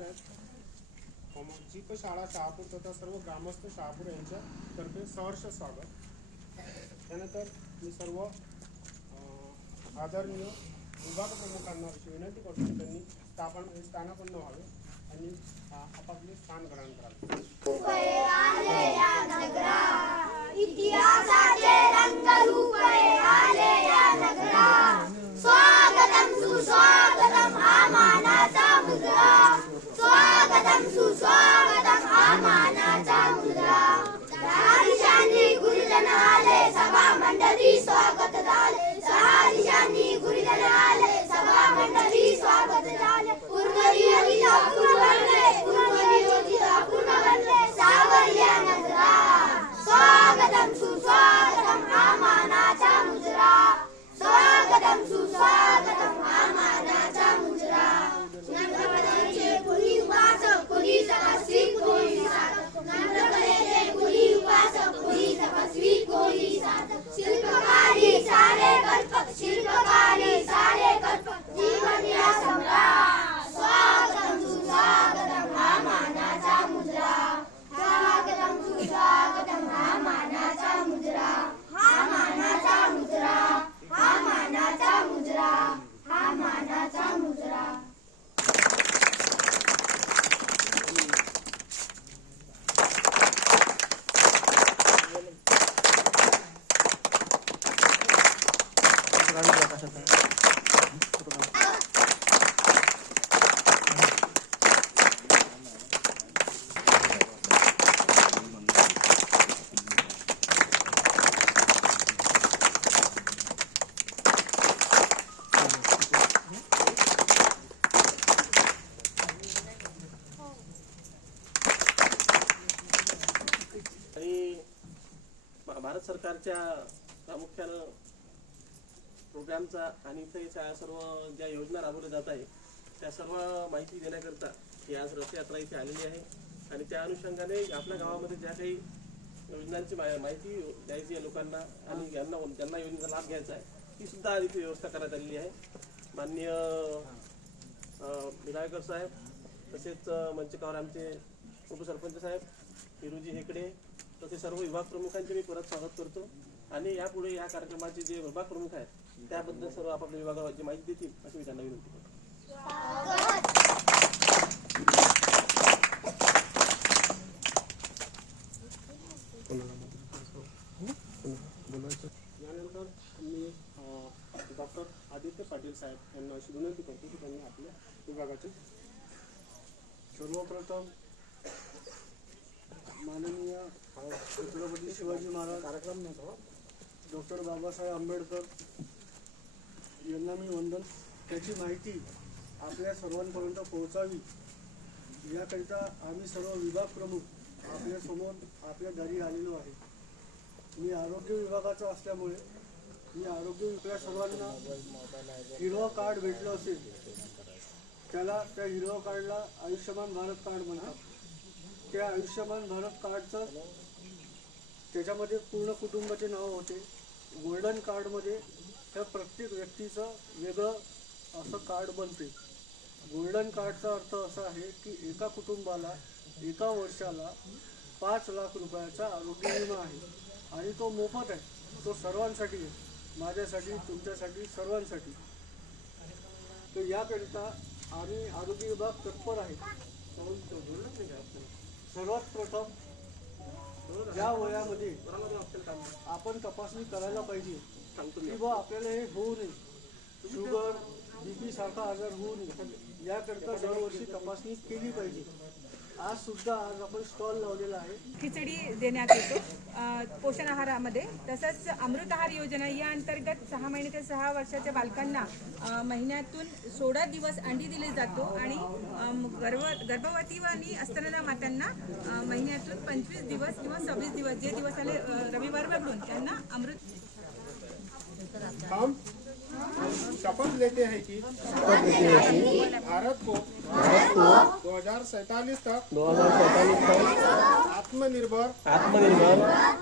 आहेत जीप शाळा शहापूर तथा सर्व ग्रामस्थ शहापूर यांच्यातर्फे सहर्ष स्वागत. त्यानंतर मी सर्व आदरणीय विभाग प्रमुखांना अशी विनंती करतो की त्यांनी स्थापन स्थानापन्न व्हावे आणि आपापले स्थान ग्रहण करावे. इतिहासाचे रंग आणि भा- भारत सरकारच्या प्रामुख्यानं प्रोग्रामचा आणि इथे त्या सर्व ज्या योजना राबवल्या जात आहे त्या सर्व माहिती देण्याकरता ही आज रथयात्रा इथे आलेली आहे. आणि त्या अनुषंगाने आपल्या गावामध्ये ज्या काही योजनांची मा- माहिती द्यायची आहे लोकांना आणि ज्यांना ज्यांना योजनेचा लाभ घ्यायचा आहे ती सुद्धा आज इथे व्यवस्था करण्यात आलेली आहे. माननीय विनायकर साहेब तसेच मंचकावर आमचे उपसरपंच साहेब हिरुजी हेकडे तसे सर्व विभाग प्रमुखांचे मी परत स्वागत करतो. आणि यापुढे या कार्यक्रमाचे जे विभाग प्रमुख आहेत त्याबद्दल सर्व आपापल्या माहिती देतील अशी विनंती यानंतर मी डॉक्टर आदित्य पाटील साहेब यांना अशी विनंती करतो की त्यांनी आपल्या विभागाची सर्वप्रथम माननीय छत्रपती शिवाजी महाराज कार्यक्रम डॉक्टर बाबासाहेब आंबेडकर यांना मी वंदन. त्याची माहिती आपल्या सर्वांपर्यंत पोहोचावी. याकरिता आम्ही सर्व विभाग प्रमुख आपल्यासमोर आपल्या दारी आलेलो आहे. मी आरोग्य विभागाचा असल्यामुळे मी आरोग्य आपल्या सर्वांना हिरवं कार्ड भेटलं असेल त्याला त्या हिरवं कार्डला आयुष्यमान भारत कार्ड म्हणतात. त्या आयुष्यमान भारत कार्डचं त्याच्यामध्ये पूर्ण कुटुंबाचे नाव होते. गोल्डन कार्डमध्ये त्या प्रत्येक व्यक्तीचं वेगळं असं कार्ड बनते गोल्डन कार्डचा अर्थ असा आहे की एका कुटुंबाला एका वर्षाला पाच लाख रुपयाचा आरोग्य विमा आहे. आणि तो मोफत आहे. तो सर्वांसाठी आहे. माझ्यासाठी तुमच्यासाठी सर्वांसाठी. तर याकरिता आम्ही आरोग्य विभाग तत्पर आहे. सर्वात प्रथम या वयामध्ये आपण तपासणी करायला पाहिजे. की बा आपल्याला हे होऊ नये. शुगर बीपी सारखा आजार होऊ नये. याकरिता दरवर्षी तपासणी केली पाहिजे. आज सुद्धा आज आपण स्टॉल लावलेला आहे. खिचडी देण्यात येतो. पोषण आहारामध्ये. तसंच अमृत आहार योजना या अंतर्गत सहा महिने ते सहा वर्षाच्या बालकांना महिन्यातून सोळा दिवस अंडी दिली जातो आणि गर्भ गर्भवती व आणि असताना मातांना महिन्यातून पंचवीस दिवस किंवा सव्वीस दिवस जे दिवस आले रविवार वगळून त्यांना अमृत हम शपथ लेते हैं कि भारत को दो हज़ार सैतालीस तक दो हज़ार सैतालीस तक आत्मनिर्भर आत्मनिर्भर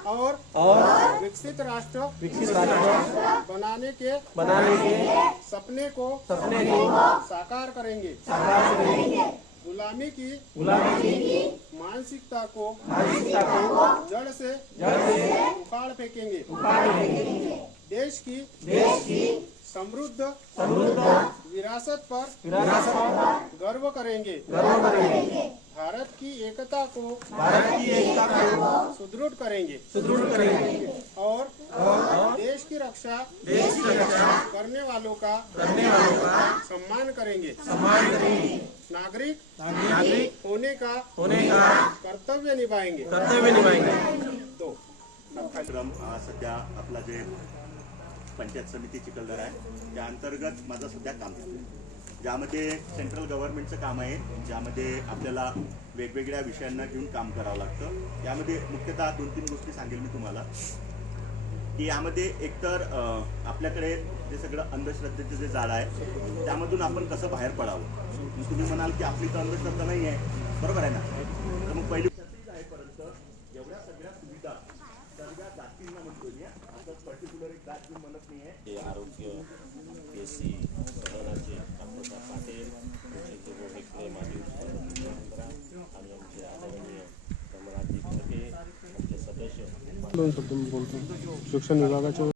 और और विकसित राष्ट्र विकसित राष्ट्र बनाने के बनाने के सपने को सपने को साकार करेंगे। साकार करेंगे। गुलामी गुलामी की मानसिकता को मानसिकता को जड़ से जड़ से उखाड़ फेंकेंगे। देश विरासत पर गर्व करेंगे। भारत की एकता को भारत की एकता को सुदृढ़ करेंगे। सुदृढ़ करेंगे। और, देश की रक्षा देश की रक्षा करने वालों का करने वालों का सम्मान करेंगे। सम्मान करेंगे। नागरिक नागरिक होने का होने का कर्तव्य निभाएँगे। कर्तव्य निभाएँगे। तो सद्या अपना आपला पंचायत समिती चिखलदरा आहे. त्या अंतर्गत माझं सध्या काम चालू आहे. ज्यामध्ये सेंट्रल गव्हर्नमेंटचं काम आहे ज्यामध्ये आपल्याला वेगवेगळ्या विषयांना घेऊन काम करावं लागतं. यामध्ये मुख्यतः दोन तीन गोष्टी सांगेल मी तुम्हाला. की यामध्ये एकतर आपल्याकडे जे सगळं अंधश्रद्धेचं जे जाळं आहे त्यामधून आपण कसं बाहेर पडावं? तुम्ही म्हणाल की आपली तर अंधश्रद्धा नाही आहे बरोबर आहे ना? तर मग पहिली जाईपर्यंत एवढ्या सगळ्या सुविधा ते आरोग्य सी पाटील माजी आणि आमचे आदरणीय आमचे सदस्य. शिक्षण विभागाच्या